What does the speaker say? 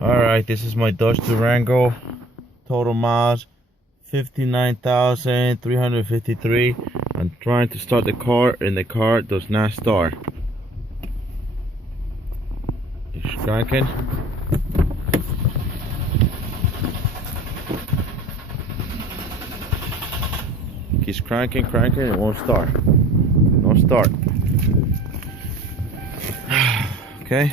Alright, this is my Dodge Durango. Total miles 59,353. I'm trying to start the car and the car does not start. It's cranking. Keeps cranking, it won't start. No start. Okay.